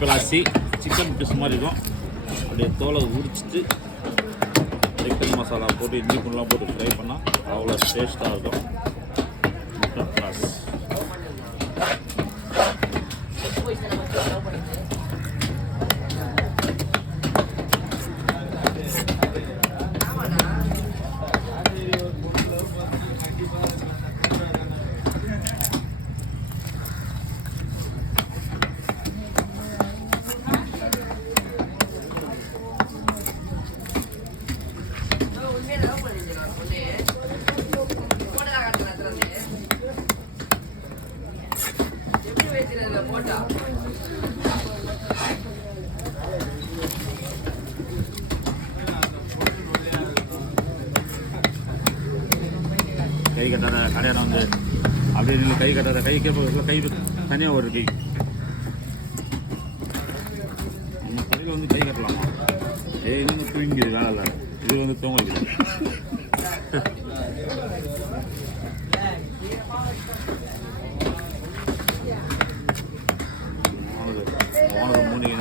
Plassey chicken piece மாதிரி இருக்கும். அப்படியே தோலை உரிச்சிட்டு சிக்கன் மசாலா போட்டு இஞ்சி பூண்டுலாம் போட்டு ஃப்ரை பண்ணால் அவ்வளோ டேஸ்ட்டாக இருக்கும். முட்டை பிளாஸ் கை கட்டாத கடையான வந்து அப்படியே நீங்கள் கை கட்டாத கை கேட்ப கை தனியாக ஒரு கை நம்ம கடையில் வந்து கை கட்டலாமா? இன்னும் தூங்கிது வேலை இல்லை, இது வந்து தூங்குது. மூணு